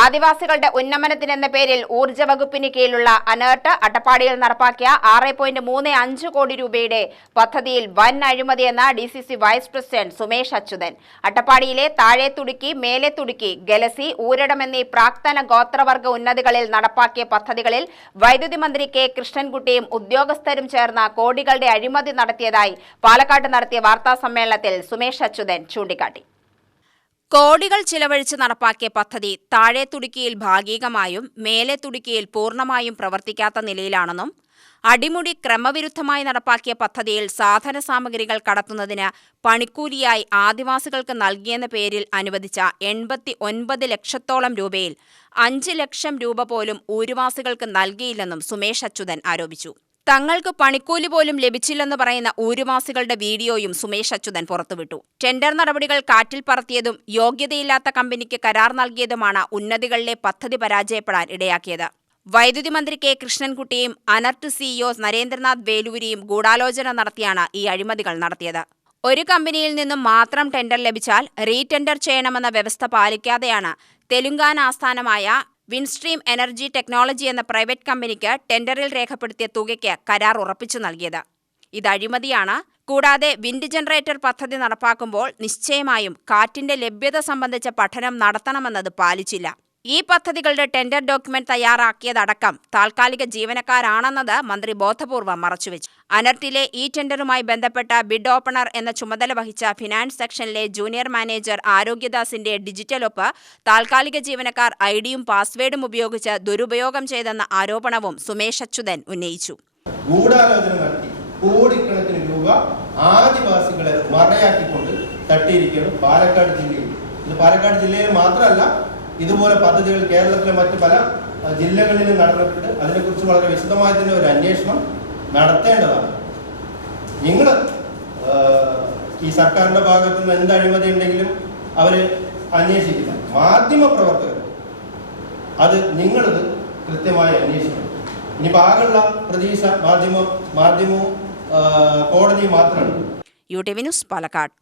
ആദിവാസികളുടെ ഉന്നമനത്തിനെന്ന പേരിൽ ഊർജ വകുപ്പിന് കീഴിലുള്ള അനേർട്ട് അട്ടപ്പാടിയിൽ നടപ്പാക്കിയ ആറ് പോയിന്റ് മൂന്ന് അഞ്ച് കോടി രൂപയുടെ പദ്ധതിയിൽ വൻ അഴിമതിയെന്ന D C C vice president Sumesh Achuthan. അട്ടപ്പാടിയിലെ താഴെ തുടുക്കി മേലെ തുടുക്കി ഗലസി ഊരടം എന്നീ പ്രാക്തന ഗോത്രവർഗ ഉന്നതികളിൽ നടപ്പാക്കിയ പദ്ധതികളിൽ വൈദ്യുതി മന്ത്രി കെ കൃഷ്ണൻകുട്ടിയും ഉദ്യോഗസ്ഥരും ചേർന്ന കോടികളുടെ അഴിമതി നടത്തിയതായി പാലക്കാട് നടത്തിയ വാർത്താ സമ്മേളനത്തിൽ സുമേഷ് അച്യുതൻ ചൂണ്ടിക്കാട്ടി. കോടികൾ ചിലവഴിച്ച് നടപ്പാക്കിയ പദ്ധതി താഴെ തുടുക്കിയിൽ ഭാഗികമായും മേലെ തുടുക്കിയിൽ പൂർണമായും പ്രവർത്തിക്കാത്ത നിലയിലാണെന്നും അടിമുടി ക്രമവിരുദ്ധമായി നടപ്പാക്കിയ പദ്ധതിയിൽ സാധന സാമഗ്രികൾ കടത്തുന്നതിന് പണിക്കൂലിയായി ആദിവാസികൾക്ക് നൽകിയെന്ന പേരിൽ അനുവദിച്ച എൺപത്തി ഒൻപത് ലക്ഷത്തോളം രൂപയിൽ അഞ്ച് ലക്ഷം രൂപ പോലും ഊരുവാസികൾക്ക് നൽകിയില്ലെന്നും സുമേഷ് അച്യുതൻ ആരോപിച്ചു. തങ്ങൾക്ക് പണിക്കൂലി പോലും ലഭിച്ചില്ലെന്ന് പറയുന്ന ഊരുമാസികളുടെ വീഡിയോയും സുമേഷ് അച്യുതൻ പുറത്തുവിട്ടു. ടെൻഡർ നടപടികൾ കാറ്റിൽ പറത്തിയതും യോഗ്യതയില്ലാത്ത കമ്പനിക്ക് കരാർ നൽകിയതുമാണ് ഉന്നതികളിലെ പദ്ധതി പരാജയപ്പെടാൻ ഇടയാക്കിയത്. വൈദ്യുതി മന്ത്രി കെ കൃഷ്ണൻകുട്ടിയും അനർട്ട് സിഇഒ നരേന്ദ്രനാഥ് വേലൂരിയും ഗൂഢാലോചന നടത്തിയാണ് ഈ അഴിമതികൾ നടത്തിയത്. ഒരു കമ്പനിയിൽ നിന്നും മാത്രം ടെൻഡർ ലഭിച്ചാൽ റീടെൻഡർ ചെയ്യണമെന്ന വ്യവസ്ഥ പാലിക്കാതെയാണ് തെലുങ്കാന ആസ്ഥാനമായ വിൻസ്ട്രീം എനർജി ടെക്നോളജി എന്ന പ്രൈവറ്റ് കമ്പനിക്ക് ടെൻഡറിൽ രേഖപ്പെടുത്തിയ തുകയ്ക്ക് കരാർ ഉറപ്പിച്ചു നൽകിയത്. ഇത് അഴിമതിയാണ്. കൂടാതെ വിൻഡ് ജനറേറ്റർ പദ്ധതി നടപ്പാക്കുമ്പോൾ നിശ്ചയമായും കാറ്റിന്റെ ലഭ്യത സംബന്ധിച്ച പഠനം നടത്തണമെന്നത് പാലിച്ചില്ല. ഈ പദ്ധതികളുടെ ടെൻഡർ ഡോക്യുമെന്റ് തയ്യാറാക്കിയതടക്കം താൽക്കാലിക ജീവനക്കാരാണെന്നത് മന്ത്രി ബോധപൂർവം മറച്ചുവെച്ചു. അനർട്ടിലെ ഈ ടെൻഡറുമായി ബന്ധപ്പെട്ട ബിഡ് ഓപ്പണർ എന്ന ചുമതല വഹിച്ച ഫിനാൻസ് സെക്ഷനിലെ ജൂനിയർ മാനേജർ ആരോഗ്യദാസിന്റെ ഡിജിറ്റൽ ഒപ്പ് താൽക്കാലിക ജീവനക്കാർ ഐഡിയും പാസ്വേഡും ഉപയോഗിച്ച് ദുരുപയോഗം ചെയ്തെന്ന ആരോപണവും സുമേഷ് അച്യുതൻ ഉന്നയിച്ചു. നടത്തി. രൂപ ആദിവാസികളെ മറയാക്കിക്കൊണ്ട് തട്ടിയിരിക്കുകയാണ് പാലക്കാട് ജില്ലയിൽ. ഇത് പാലക്കാട് ജില്ലയിൽ മാത്രമല്ല ഇതുപോലെ പദ്ധതികൾ കേരളത്തിലെ മറ്റ് പല ജില്ലകളിലും നടന്നിട്ടുണ്ട്. അതിനെക്കുറിച്ച് വളരെ വിശദമായ തന്നെ ഒരു അന്വേഷണം നടത്തേണ്ടതാണ്. നിങ്ങൾ ഈ സർക്കാരിന്റെ ഭാഗത്ത് നിന്ന് എന്ത് അഴിമതി ഉണ്ടെങ്കിലും അവർ അന്വേഷിക്കില്ല. മാധ്യമ പ്രവർത്തകർ അത് നിങ്ങളത് കൃത്യമായി അന്വേഷിക്കണം. ഇനിയിപ്പോൾ ആകെയുള്ള പ്രതീക്ഷ മാധ്യമ മാധ്യമവും കോടതി മാത്രമാണ്. U T V news Palakkad.